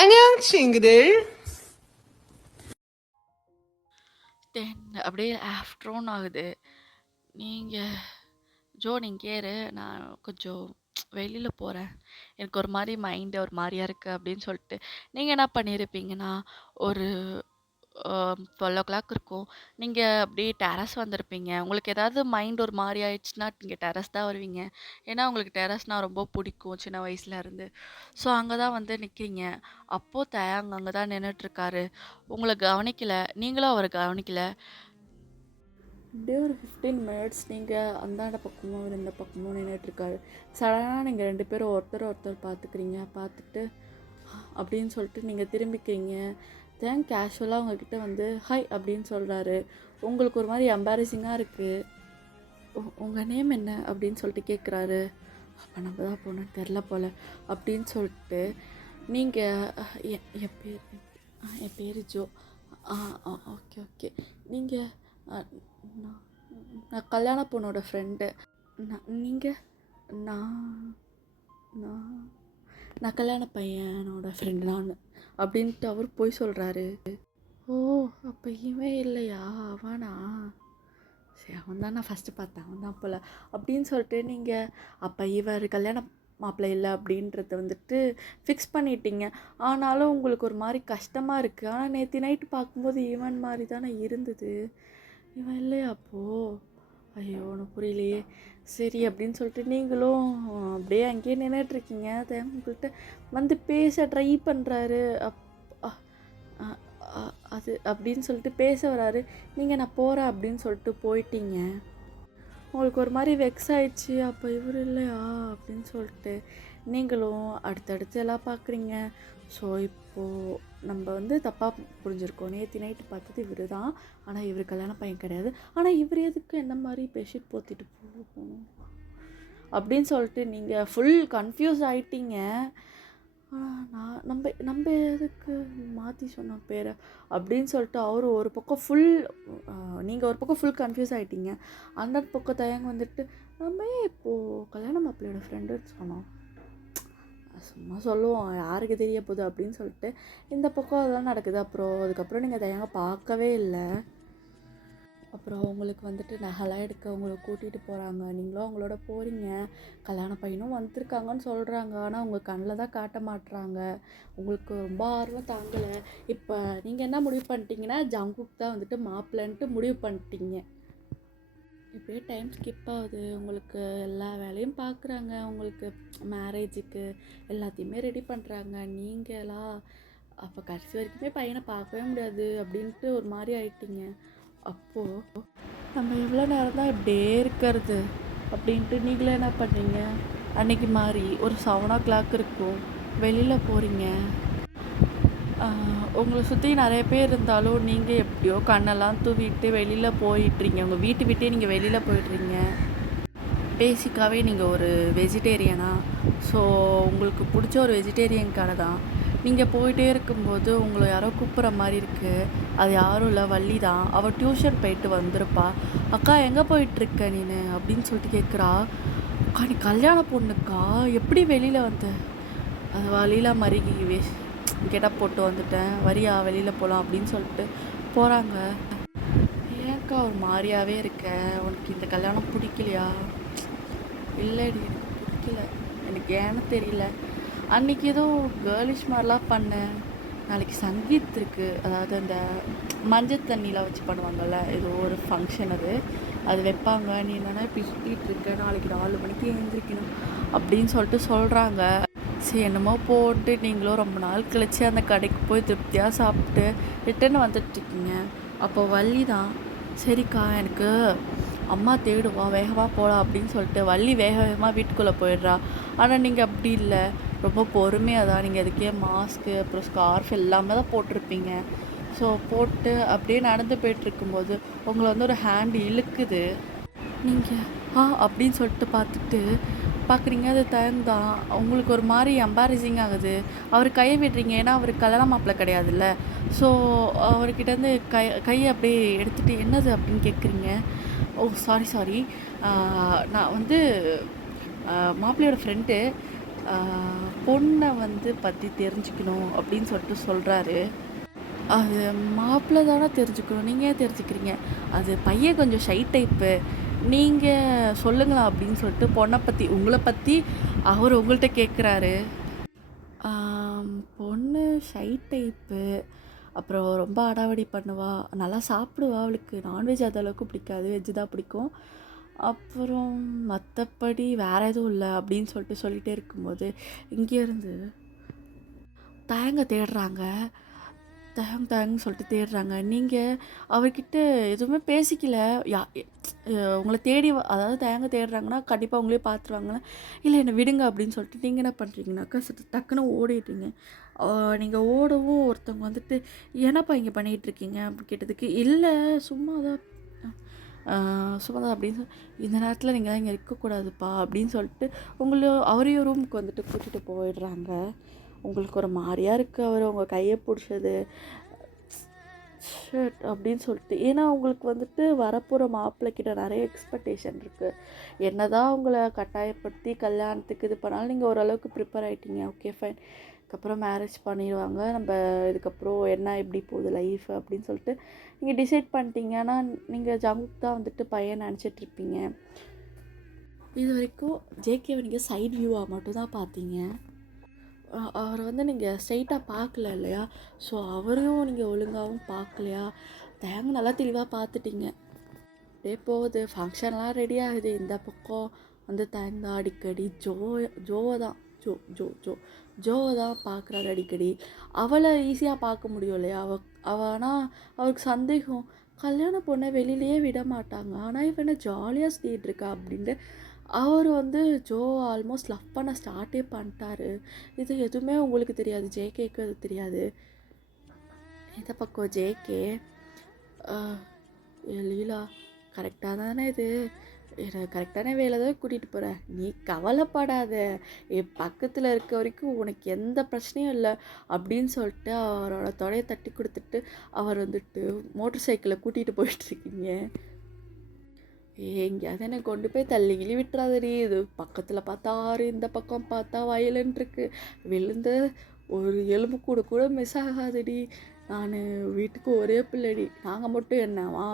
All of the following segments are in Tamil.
안녕친구들. அப்படியே ஆஃப்டர்நூன் ஆகுது. நீங்க நீங்க இரு. நான் கொஞ்சம் வெளியில போறேன். எனக்கு ஒரு மாரி மைண்ட் ஒரு மாரியா இருக்கு அப்படின்னு சொல்லிட்டு, நீங்க என்ன பண்ணியிருப்பீங்கன்னா, ஒரு 12:00 இருக்கும். நீங்க அப்படியே டெர்ரஸ் வந்திருப்பீங்க. உங்களுக்கு ஏதாவது மைண்ட் ஒரு மாரி ஆயிடுச்சுன்னா, நீங்க டெர்ரஸ் தான் வருவீங்க. ஏன்னா, உங்களுக்கு டெர்ரஸ்னா ரொம்ப பிடிக்கும் சின்ன வயசுல இருந்து. ஸோ, அங்க தான் வந்து நிக்கிறீங்க. அப்போ தயங் அங்க தான் நின்னுட்டுருக்காரு. உங்கள கவனிக்கல. நீங்களும் அவர கவனிக்கல. அப்படியே ஒரு 15 மினிட்ஸ் நீங்கள் அந்தாண்ட பக்கமும் இவர் இந்த பக்கமும் நின்றுட்டுருக்காரு. சடனாக நீங்கள் 2 பேரும் ஒருத்தர் பார்த்துக்கிறீங்க. பார்த்துட்டு அப்படின்னு சொல்லிட்டு நீங்கள் திரும்பிக்கிறீங்க. தென் கேஷுவலாக உங்ககிட்ட வந்து ஹாய் அப்படின்னு சொல்கிறாரு. உங்களுக்கு ஒரு மாதிரி எம்பாரசிங்காக இருக்குது. உங்கள் நேம் என்ன அப்படின்னு சொல்லிட்டு கேட்குறாரு. அப்போ நம்ம தான் போனோன்னு தெரில போல் அப்படின்னு சொல்லிட்டு நீங்கள் என் பேர் ஜோ. Okay okay. நீங்கள் நான் நான் கல்யாண பொண்ணோட ஃப்ரெண்டு. நீங்கள் நான் நான் நான் கல்யாண பையனோட ஃப்ரெண்டு நான் அப்படின்ட்டு அவர் போய் சொல்கிறாரு. ஓ, அப்போ இவன் இல்லையா, அவனா? சரி, அவன் தான் நான் ஃபஸ்ட்டு பார்த்தேன், அவன் தான் போல் அப்படின்னு சொல்லிட்டு நீங்கள் அப்போ இவர் கல்யாண மாப்பிள்ளை இல்லை அப்படின்றத வந்துட்டு ஃபிக்ஸ் பண்ணிட்டீங்க. ஆனாலும் உங்களுக்கு ஒரு மாதிரி கஷ்டமாக இருக்குது. ஆனால் நேற்று நைட்டு பார்க்கும்போது இவன் மாதிரி தானே இருந்தது. இவன் இல்லையா அப்போது? ஐயோ, ஒன்றும் புரியலையே. சரி அப்படின்னு சொல்லிட்டு நீங்களும் அப்படியே அங்கேயே நின்றுட்டுருக்கீங்க. அதை உங்கள்கிட்ட வந்து பேச ட்ரை பண்ணுறாரு. அது அப்படின்னு சொல்லிட்டு பேச வராரு. நீங்கள் நான் போகிறேன் அப்படின்னு சொல்லிட்டு போயிட்டீங்க. உங்களுக்கு ஒரு மாதிரி வெக்ஸ் ஆயிடுச்சு. அப்போ இவர் இல்லையா அப்படின்னு சொல்லிட்டு நீங்களும் அடுத்தடுத்து எல்லாம் பார்க்குறீங்க. ஸோ இப்போது நம்ம வந்து தப்பாக புரிஞ்சுருக்கோம். நேற்று நைட்டு பார்த்தது இவர் தான். ஆனால் இவர் கல்யாண பையன் கிடையாது. ஆனால் இவர் எதுக்கு என்ன மாதிரி பெட்ஷீட் போத்திட்டு போகணும் அப்படின்னு சொல்லிட்டு நீங்கள் ஃபுல் கன்ஃபியூஸ் ஆகிட்டீங்க. நம்ம எதுக்கு மாற்றி சொன்னோம் பேரை அப்படின்னு சொல்லிட்டு அவர் ஒரு பக்கம் நீங்கள் ஒரு பக்கம் ஃபுல் கன்ஃபியூஸ் ஆகிட்டீங்க. அந்த பக்கம் தயங்க வந்துட்டு நம்ம இப்போது கல்யாண மாப்பிள்ளையோட ஃப்ரெண்டுன்னு சொன்னோம், சும்மா சொல்லுவோம், யாருக்கு தெரிய போகுது அப்படின்னு சொல்லிட்டு இந்த பக்கம் அதெல்லாம் நடக்குது. அதுக்கப்புறம் நீங்கள் தயங்க பார்க்கவே இல்லை. அப்புறம் உங்களுக்கு வந்துட்டு நகைலாம் எடுக்க உங்களுக்கு கூட்டிகிட்டு போகிறாங்க. நீங்களும் அவங்களோட போகிறீங்க. கல்யாண பையனும் வந்துருக்காங்கன்னு சொல்கிறாங்க. ஆனால் உங்கள் கண்ணில் தான் காட்ட மாட்டுறாங்க. உங்களுக்கு ரொம்ப ஆர்வம் தாங்கலை. இப்போ நீங்கள் என்ன முடிவு பண்ணிட்டீங்கன்னா, ஜங்குக் தான் வந்துட்டு மாப்பிள்ளைன்ட்டு முடிவு பண்ணிட்டீங்க. இப்படியே டைம் ஸ்கிப் ஆகுது. உங்களுக்கு எல்லா வேலையும் பார்க்குறாங்க. உங்களுக்கு மேரேஜுக்கு எல்லாத்தையுமே ரெடி பண்ணுறாங்க. நீங்களா அப்போ கடைசி வரைக்குமே பையனை பார்க்கவே முடியாது அப்படின்ட்டு ஒரு மாதிரி ஆயிட்டீங்க. அப்போது நம்ம எவ்வளோ நேரம் தான் இப்படியே இருக்கிறது அப்படின்ட்டு நீங்களே என்ன பண்ணுறீங்க, அன்றைக்கி மாதிரி ஒரு 7 o'clock இருக்கும், வெளியில் போகிறீங்க. உங்களை சுற்றி நிறைய பேர் இருந்தாலும் நீங்கள் எப்படியோ கண்ணெல்லாம் தூவிட்டு வெளியில் போயிட்டுறீங்க. உங்கள் வீட்டு விட்டே நீங்கள் வெளியில் போயிடுறீங்க. பேசிக்காகவே நீங்கள் ஒரு வெஜிடேரியனா? ஸோ உங்களுக்கு பிடிச்ச ஒரு வெஜிடேரியன் கடை தான். நீங்கள் போயிட்டே இருக்கும்போது உங்களை யாரோ கூப்பிட்ற மாதிரி இருக்குது. அது யாரும் இல்லை, வள்ளி தான். அவள் டியூஷன் போயிட்டு வந்திருப்பா. அக்கா எங்கே போயிட்டுருக்க நீனு அப்படின்னு சொல்லிட்டு கேட்குறா. அக்கா நீ கல்யாண பொண்ணுக்கா, எப்படி வெளியில் வந்த? அது வழியில் மருகி கெட்டப் போட்டு வந்துட்டேன், வரியா வெளியில் போகலாம் அப்படின்னு சொல்லிட்டு போகிறாங்க. ஏன்க்கா ஒரு மாதிரியாகவே இருக்க, உனக்கு இந்த கல்யாணம் பிடிக்கலையா? இல்லைடி, எனக்கு பிடிக்கல. எனக்கு ஏன்னு தெரியல. அன்றைக்கி ஏதோ கேர்லிஷ் மாதிரிலாம் பண்ணேன். நாளைக்கு சங்கீத் இருக்குது, அதாவது அந்த மஞ்சள் தண்ணியில் வச்சு பண்ணுவாங்கள்ல, ஏதோ ஒரு ஃபங்க்ஷன் அது வைப்பாங்க. நீ என்னென்னா இப்படி சுற்றிட்டு இருக்க, நாளைக்கு 4 மணிக்கு எழுந்திரிக்கணும் அப்படின்னு சொல்லிட்டு சொல்கிறாங்க. சரி என்னமோ போட்டு நீங்களும் ரொம்ப நாள் கழிச்சு அந்த கடைக்கு போய் திருப்தியாக சாப்பிட்டு ரிட்டன் வந்துட்டுருக்கீங்க. அப்போ வள்ளி தான், சரிக்கா எனக்கு அம்மா தேடுவா, வேகமாக போகலாம் அப்படின்னு சொல்லிட்டு வள்ளி வேக வேகமாக வீட்டுக்குள்ளே போயிடுறா. ஆனால் நீங்கள் அப்படி இல்லை, ரொம்ப பொறுமையாக தான். நீங்கள் அதுக்கே மாஸ்க்கு அப்புறம் ஸ்கார்ஃப் எல்லாமே தான் போட்டிருப்பீங்க. ஸோ போட்டு அப்படியே நடந்து போயிட்டுருக்கும்போது உங்களை வந்து ஒரு ஹேண்டு இழுக்குது. நீங்கள் அப்படின்னு சொல்லிட்டு பார்க்குறீங்க. அது தயந்தான். உங்களுக்கு ஒரு மாதிரி எம்பாரசிங் ஆகுது. அவர் கையை விடுறீங்க, ஏன்னா அவர் கல்யாண மாப்பிள்ளை கிடையாதுல்ல. ஸோ அவர்கிட்டேருந்து கையை அப்படியே எடுத்துகிட்டு என்னது அப்படின்னு கேட்குறீங்க. ஓ சாரி, நான் வந்து மாப்பிள்ளையோட ஃப்ரெண்டு பொண்ணை வந்து பற்றி தெரிஞ்சுக்கணும் அப்படின்னு சொல்லிட்டு சொல்கிறாரு. அது மாப்பிள்ளை தானே தெரிஞ்சுக்கணும், நீங்கள் ஏன் தெரிஞ்சுக்கிறீங்க? அது பையன் கொஞ்சம் ஷை டைப்பு, நீங்கள் சொல்லுங்களா அப்படின்னு சொல்லிட்டு பொண்ணை பற்றி உங்களை பற்றி அவர் உங்கள்கிட்ட கேட்குறாரு. பொண்ணு ஷை டைப்பு, அப்புறம் ரொம்ப அடாவடி பண்ணுவா, நல்லா சாப்பிடுவா, அவளுக்கு நான்வெஜ் அந்த அளவுக்கு பிடிக்காது, வெஜ்ஜு தான் பிடிக்கும். அப்புறம் மற்றபடி வேறு எதுவும் இல்லை அப்படின்னு சொல்லிட்டு சொல்லிகிட்டே இருக்கும்போது இங்கேருந்து தயங்க தேடுறாங்க. தயங்கன்னு சொல்லிட்டு தேடுறாங்க. நீங்கள் அவர்கிட்ட எதுவுமே பேசிக்கல. உங்களை தேடி அதாவது தயங்க தேடுறாங்கன்னா கண்டிப்பாக உங்களே பார்த்துருவாங்களா? இல்லை என்னை விடுங்க அப்படின்னு சொல்லிட்டு நீங்கள் என்ன பண்ணுறீங்கனாக்கா டக்குன்னு ஓடிடுறீங்க. நீங்கள் ஓடவும் ஒருத்தவங்க வந்துட்டு என்னப்பா இங்கே பண்ணிகிட்ருக்கீங்க அப்படின்னு கேட்டதுக்கு, இல்லை சும்மா தான் அப்படின்னு இந்த நேரத்தில் நீங்கள் தான் இங்கே இருக்கக்கூடாதுப்பா அப்படின்னு சொல்லிட்டு அவரையும் ரூமுக்கு வந்துட்டு கூட்டிகிட்டு போயிடுறாங்க. உங்களுக்கு ஒரு மாதிரியா இருக்குது அவர் உங்கள் கையை பிடிச்சது ஷர்ட் அப்படின்னு சொல்லிட்டு. ஏன்னா உங்களுக்கு வந்துட்டு வரப்போகிற மாப்பிள்ளைக்கிட்ட நிறைய எக்ஸ்பெக்டேஷன் இருக்குது. என்ன தான் உங்களை கட்டாயப்படுத்தி கல்யாணத்துக்கு இது பண்ணாலும் நீங்கள் ஓரளவுக்கு ப்ரிப்பேர் ஆகிட்டீங்க. ஓகே ஃபைன், அதுக்கப்புறம் மேரேஜ் பண்ணிடுவாங்க, நம்ம இதுக்கப்புறம் என்ன எப்படி போகுது லைஃப் அப்படின்னு சொல்லிட்டு நீங்கள் டிசைட் பண்ணிட்டீங்க. ஆனால் நீங்கள் ஜங்குக் தான் வந்துட்டு பையன் நினச்சிட்ருப்பீங்க. இது வரைக்கும் ஜேகேவை நீங்கள் சைட் வியூவாக மட்டும்தான் பார்த்தீங்க. அவரை வந்து நீங்கள் ஸ்ட்ரைட்டாக பார்க்கல இல்லையா? ஸோ அவரையும் நீங்கள் ஒழுங்காகவும் பார்க்கலையா? தேங்க நல்லா தெளிவாக பார்த்துட்டீங்க. அப்படியே போகுது, ஃபங்க்ஷன்லாம் ரெடி ஆகுது. இந்த பக்கம் வந்து தேங்க அடிக்கடி ஜோவை தான் ஜோவை தான் பார்க்குறாரு அடிக்கடி. அவளை ஈஸியாக பார்க்க முடியும் இல்லையா? ஆனால் அவருக்கு சந்தேகம், கல்யாண பொண்ணை வெளியிலேயே விட மாட்டாங்க, ஆனால் இவனை ஜாலியாக சுற்றிட்டு இருக்கா அப்படின்ட்டு அவர் வந்து ஜோ ஆல்மோஸ்ட் லவ் பண்ண ஸ்டார்ட்டே பண்ணிட்டாரு. இது எதுவுமே உங்களுக்கு தெரியாது, ஜேகேக்கு அது தெரியாது. இந்த பக்கம் ஜேகே, லீலா கரெக்டாக தானே இது, கரெக்டான வேலை தான் கூட்டிகிட்டு போகிறேன், நீ கவலைப்படாத, என் பக்கத்தில் இருக்க வரைக்கும் உனக்கு எந்த பிரச்சனையும் இல்லை அப்படின்னு சொல்லிட்டு அவரோட தொடையை தட்டி கொடுத்துட்டு அவர் வந்துட்டு மோட்டர் சைக்கிளை கூட்டிகிட்டு போயிட்டுருக்கீங்க. எங்கேயாவது என்னை கொண்டு போய் தள்ளி கிளி விட்டுறாதடி, இது பக்கத்தில் பார்த்தா ஆறு, இந்த பக்கம் பார்த்தா வயலுன்னு இருக்கு, விழுந்து ஒரு எலும்பு கூட மிஸ் ஆகாதடி, நான் வீட்டுக்கு ஒரே பிள்ளைடி, நாங்கள் மட்டும் என்னவா,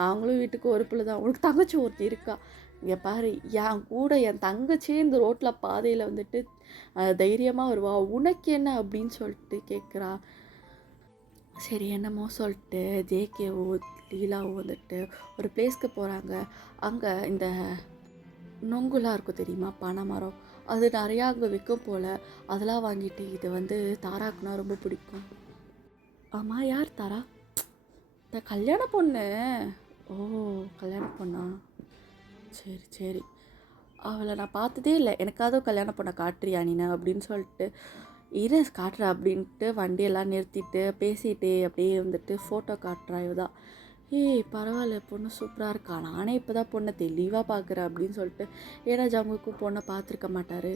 நாங்களும் வீட்டுக்கு ஒரு பிள்ளை தான், உனக்கு தங்கச்சி ஒருத்தி இருக்கா, இங்கே பாரு என் கூட என் தங்கச்சியே இந்த ரோட்டில் பாதையில் வந்துட்டு தைரியமாக வருவா, உனக்கு என்ன அப்படின்னு சொல்லிட்டு கேட்குறா. சரி என்னமோ சொல்லிட்டு ஜேகேவோ லீலாவோ வந்துட்டு ஒரு பிளேஸ்க்கு போகிறாங்க. அங்கே இந்த நொங்குலாம் இருக்கும் தெரியுமா, பனை மரம், அது நிறையா அங்கே விற்கும் போல். அதெல்லாம் வாங்கிட்டு இது வந்து தாராக்குனா ரொம்ப பிடிக்கும். ஆமாம், யார் தாரா? இந்த கல்யாண பொண்ணு. ஓ கல்யாண பொண்ணா, சரி அவளை நான் பார்த்ததே இல்லை, எனக்காவது கல்யாண பொண்ணை காட்டுறியா நீ அப்படின்னு சொல்லிட்டு இரு காட்டுறா அப்படின்ட்டு வண்டியெல்லாம் நிறுத்திட்டு பேசிகிட்டே அப்படியே வந்துட்டு ஃபோட்டோ காட்டுறா. இவதான், ஏய் பரவாயில்ல பொண்ணு சூப்பராக இருக்கா, நானே இப்போ தான் பொண்ணை தெளிவாக பார்க்குறேன் அப்படின்னு சொல்லிட்டு. ஏன்னா ஜங்குக்கும் பொண்ணை பார்த்துருக்க மாட்டார்.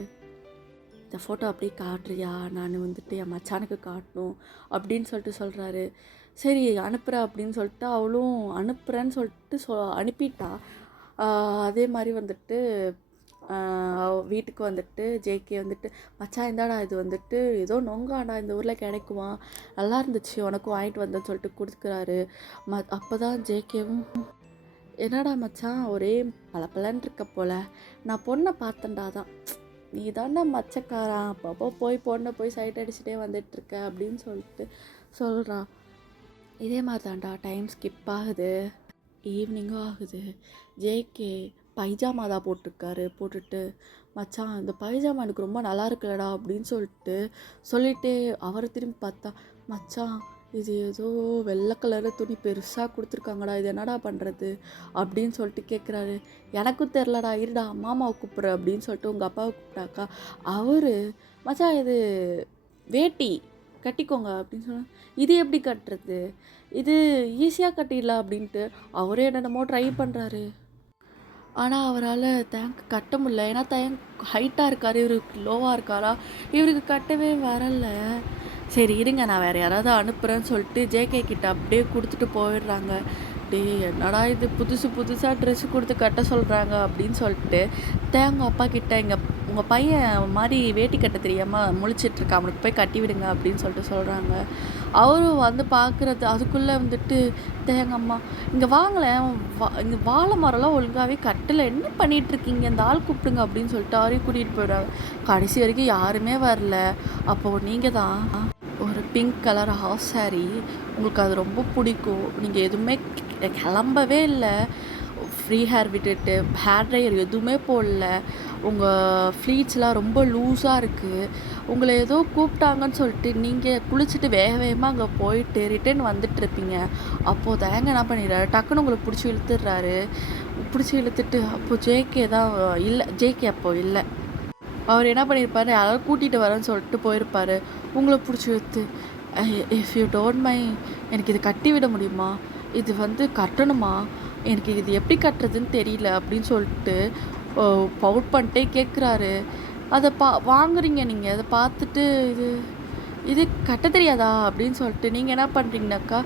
இந்த ஃபோட்டோ அப்படியே காட்டுறியா, நான் வந்துட்டு என் மச்சானுக்கு காட்டணும் அப்படின்னு சொல்லிட்டு சொல்கிறாரு. சரி அனுப்புகிறேன் அப்படின்னு சொல்லிட்டு அவளும் அனுப்புகிறேன்னு சொல்லிட்டு அனுப்பிட்டா. அதே மாதிரி வந்துட்டு வீட்டுக்கு வந்துட்டு ஜேகே வந்துட்டு, மச்சான் இந்தாடா இது வந்துட்டு ஏதோ நொங்காடா, இந்த ஊரில் கிடைக்குமா, நல்லா இருந்துச்சு உனக்கும் வாங்கிட்டு வந்தேன்னு சொல்லிட்டு கொடுக்குறாரு. அப்போ தான் ஜேகேவும், என்னடா மச்சான் ஒரே பளபளன்னு இருக்க போல், நான் பொண்ணை பார்த்தேன்டா தான், நீ தானே மச்சக்காரான், அப்பப்போ பொண்ணை போய் சைட் அடிச்சுட்டே வந்துட்டுருக்க அப்படின்னு சொல்லிட்டு சொல்கிறான். இதே மாதிரி தான்டா டைம் ஸ்கிப் ஆகுது, ஈவினிங்கும் ஆகுது. ஜேகே பைஜாமா தான் போட்டுட்டு, மச்சான் இந்த பைஜாமா எனக்கு ரொம்ப நல்லா இருக்குல்லடா அப்படின்னு சொல்லிட்டு அவரை திரும்பி பார்த்தா, மச்சான் இது ஏதோ வெள்ளை கலரு துணி பெருசாக கொடுத்துருக்காங்கடா, இது என்னடா பண்ணுறது அப்படின்னு சொல்லிட்டு கேட்குறாரு. எனக்கும் தெரிலடா, இருடா அம்மாவை கூப்பிட்ற அப்படின்னு சொல்லிட்டு உங்கள் அப்பாவை கூப்பிட்டாக்கா அவர், மச்சான் இது வேட்டி கட்டிக்கோங்க அப்படின்னு சொன்னால், இது எப்படி கட்டுறது, இது ஈஸியாக கட்டிடலாம் அப்படின்ட்டு அவரே என்னென்னமோ ட்ரை பண்ணுறாரு. ஆனால் அவரால் கட்ட முடியல. ஏன்னா ஹைட்டாக இருக்கார், இவருக்கு லோவாக இருக்காரா, இவருக்கு கட்டவே வரலை. சரி இருங்க நான் வேறு யாராவது அனுப்புகிறேன்னு சொல்லிட்டு ஜேகே கிட்ட அப்படியே கொடுத்துட்டு போயிடுறாங்க. டேய் என்னடா இது புதுசு புதுசாக ட்ரெஸ்ஸு கொடுத்து கட்ட சொல்கிறாங்க அப்படின்னு சொல்லிட்டு தேங்க அப்பா கிட்ட உங்கள் பையன் மாதிரி வேட்டி கட்ட தெரியாமல் முழிச்சிட்ருக்கா, அவனுக்கு போய் கட்டி விடுங்க அப்படின்னு சொல்லிட்டு சொல்கிறாங்க. அவரும் வந்து பார்க்குறது அதுக்குள்ளே வந்துட்டு தேங்க அம்மா இங்கே வாங்களேன், இங்கே வாழை மரம்லாம் ஒழுங்காகவே கட்டலை, என்ன பண்ணிகிட்ருக்கீங்க, இந்த ஆள் கூப்பிடுங்க அப்படின்னு சொல்லிட்டு அவரையும் கூட்டிகிட்டு போயிடுறாங்க. கடைசி வரைக்கும் யாருமே வரல. அப்போது நீங்கள் தான் ஒரு பிங்க் கலர் ஹாஃப் சாரீ, உங்களுக்கு அது ரொம்ப பிடிக்கும், நீங்கள் எதுவுமே கிளம்பவே இல்லை, ஃப்ரீ ஹேர் விட்டுட்டு ஹேர் ட்ரையர் எதுவுமே போடல, உங்கள் ஃப்ளீட்ஸ்லாம் ரொம்ப லூஸாக இருக்குது, உங்களை ஏதோ கூப்பிட்டாங்கன்னு சொல்லிட்டு நீங்கள் குளிச்சுட்டு வேக வேகமாக அங்கே போயிட்டு ரிட்டர்ன் வந்துட்டுருப்பீங்க. அப்போது தேங்க என்ன பண்ணிடுறாரு, டக்குன்னு உங்களை பிடிச்சி இழுத்துடுறாரு. பிடிச்சி இழுத்துட்டு அப்போது ஜேகே தான் இல்லை, ஜேகே அப்போது இல்லை, அவர் என்ன பண்ணியிருப்பாரு, யாராவது கூட்டிகிட்டு வரேன்னு சொல்லிட்டு போயிருப்பார். உங்களை பிடிச்சி இழுத்து இஃப் யூ டோன்ட் மைண்ட் எனக்கு இது கட்டி விட முடியுமா, இது வந்து கட்டணுமா, எனக்கு இது எப்படி கட்டுறதுன்னு தெரியல அப்படின்னு சொல்லிட்டு பவுட் பண்ணிட்டே கேட்குறாரு. அதை வாங்குறீங்க நீங்கள், அதை பார்த்துட்டு இது கட்ட தெரியாதா அப்படின்னு சொல்லிட்டு நீங்கள் என்ன பண்ணுறீங்கனாக்கா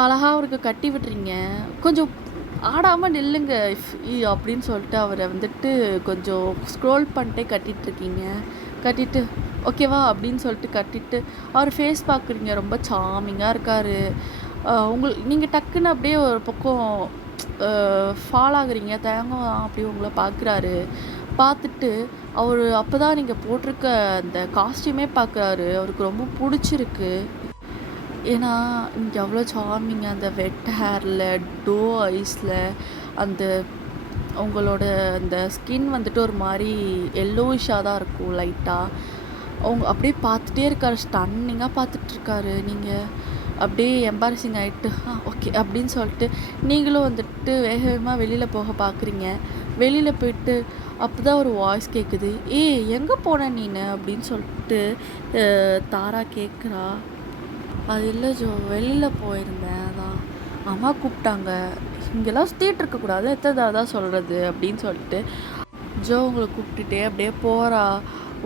அழகாக அவருக்கு கட்டி விட்டுறீங்க. கொஞ்சம் ஆடாமல் நில்லுங்க அப்படின்னு சொல்லிட்டு அவரை வந்துட்டு கொஞ்சம் ஸ்க்ரோல் பண்ணிட்டே கட்டிகிட்ருக்கீங்க. கட்டிட்டு ஓகேவா அப்படின்னு சொல்லிட்டு கட்டிட்டு அவர் ஃபேஸ் பார்க்குறீங்க, ரொம்ப சாமிங்காக இருக்கார். நீங்கள் டக்குன்னு அப்படியே ஒரு பக்கம் ஃபால் ஆகுறீங்க. தேங்காய் அப்படியே உங்களை பார்க்குறாரு. பார்த்துட்டு அவர் அப்போ தான் நீங்கள் போட்டிருக்க அந்த காஸ்ட்யூமே பார்க்குறாரு, அவருக்கு ரொம்ப பிடிச்சிருக்கு. ஏன்னா இங்கே அவ்வளோ சார்மிங்க, அந்த வெட் ஹேரில் டோ ஐஸில் அந்த உங்களோட அந்த ஸ்கின் வந்துட்டு ஒரு மாதிரி எல்லோயிஷாக தான் இருக்கும் லைட்டாக. அவங்க அப்படியே பார்த்துட்டே இருக்காரு, ஸ்டன்னிங்காக பார்த்துட்ருக்காரு. நீங்கள் அப்படியே எம்பாரசிங் ஆகிட்டு ஓகே அப்படின்னு சொல்லிட்டு நீங்களும் வந்துட்டு வேக வேகமாக வெளியில் போக பார்க்குறீங்க. வெளியில் போயிட்டு அப்போ தான் ஒரு வாய்ஸ் கேட்குது, எங்கே போன நீனு அப்படின்னு சொல்லிட்டு தாரா கேட்குறா. அது இல்லை ஜோ, வெளியில் போயிருந்தேன், அதான் அம்மா கூப்பிட்டாங்க, இங்கெல்லாம் சுற்றிட்டு இருக்கக்கூடாது, எத்தனை தான் சொல்கிறது அப்படின்னு சொல்லிட்டு ஜோ உங்களை கூப்பிட்டுட்டே அப்படியே போகிறா.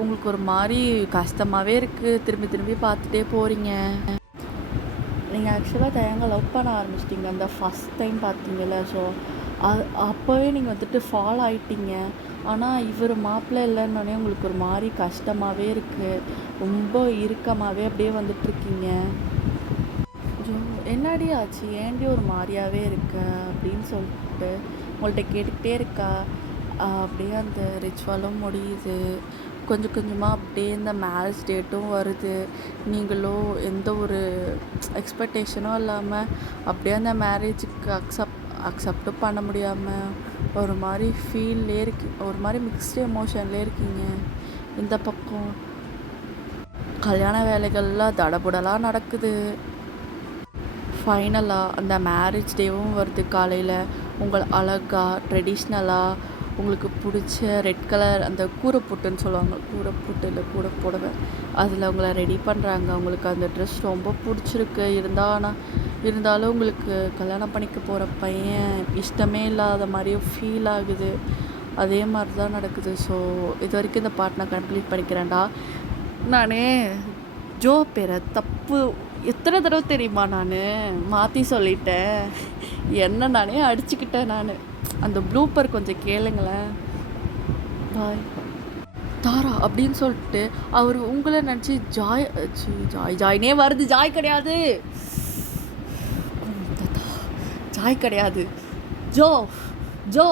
உங்களுக்கு ஒரு மாதிரி கஷ்டமாகவே இருக்குது, திரும்பி திரும்பி பார்த்துட்டே போகிறீங்க. நீங்கள் ஆக்சுவலாக தேங்காய் லவ் பண்ண ஆரம்பிச்சிட்டிங்க அந்த ஃபஸ்ட் டைம் பார்த்தீங்கல்ல, ஸோ அப்போவே நீங்கள் வந்துட்டு ஃபாலோ ஆகிட்டீங்க. ஆனால் இவர் மாப்பிள்ளை இல்லைன்னொடனே உங்களுக்கு ஒரு மாதிரி கஷ்டமாகவே இருக்குது, ரொம்ப இறுக்கமாகவே அப்படியே வந்துட்டுருக்கீங்க. ஜோ என்னடி ஆச்சு, ஏன்டி ஒரு மாதிரியாகவே இருக்க அப்படின்னு சொல்லிட்டு உங்கள்கிட்ட கேட்டுக்கிட்டே இருக்கா. அப்படியே அந்த ரிச்சுவலும் முடியுது. கொஞ்சம் கொஞ்சமாக அப்படியே இந்த மேரேஜ் டேட்டும் வருது. நீங்களும் எந்த ஒரு எக்ஸ்பெக்டேஷனும் இல்லாமல் அப்படியே அந்த மேரேஜுக்கு அக்செப்டும் பண்ண முடியாமல் ஒரு மாதிரி ஃபீல்லே ஒரு மாதிரி மிக்ஸ்டு எமோஷன்லேயே இருக்கீங்க. இந்த பக்கம் கல்யாண வேலைகள்லாம் தடபுடலாக நடக்குது. ஃபைனலாக அந்த மேரேஜ் டேவும் வருது. காலையில் உங்களை அழகாக ட்ரெடிஷ்னலாக உங்களுக்கு பிடிச்ச ரெட் கலர் அந்த கூரை புட்டுன்னு சொல்லுவாங்க, கூரை புட்டு இல்லை கூரை புடவை, அதில் உங்களை ரெடி பண்ணுறாங்க. உங்களுக்கு அந்த ட்ரெஸ் ரொம்ப பிடிச்சிருக்கு. இருந்தாலும் உங்களுக்கு கல்யாணம் பண்ணிக்க போகிற பையன் இஷ்டமே இல்லாத மாதிரியும் ஃபீல் ஆகுது. அதே மாதிரி தான் நடக்குது. ஸோ இது வரைக்கும் இந்த பாட்டு நான் கம்ப்ளீட் பண்ணிக்கிறேன்டா. நான் ஜோ பேரை தப்பு எத்தனை தடவை தெரியுமா நான் மாற்றி சொல்லிட்டேன், என்ன நானே அடிச்சுக்கிட்டேன். நான் அந்த ப்ளூப்பர் கொஞ்சம் கேளுங்களேன். பாய் தாரா அப்படின்னு சொல்லிட்டு அவர் உங்களை நினச்சி ஜாயினே வருது. ஜாய் கிடையாது, ஜாய் கிடையாது, ஜோ ஜோ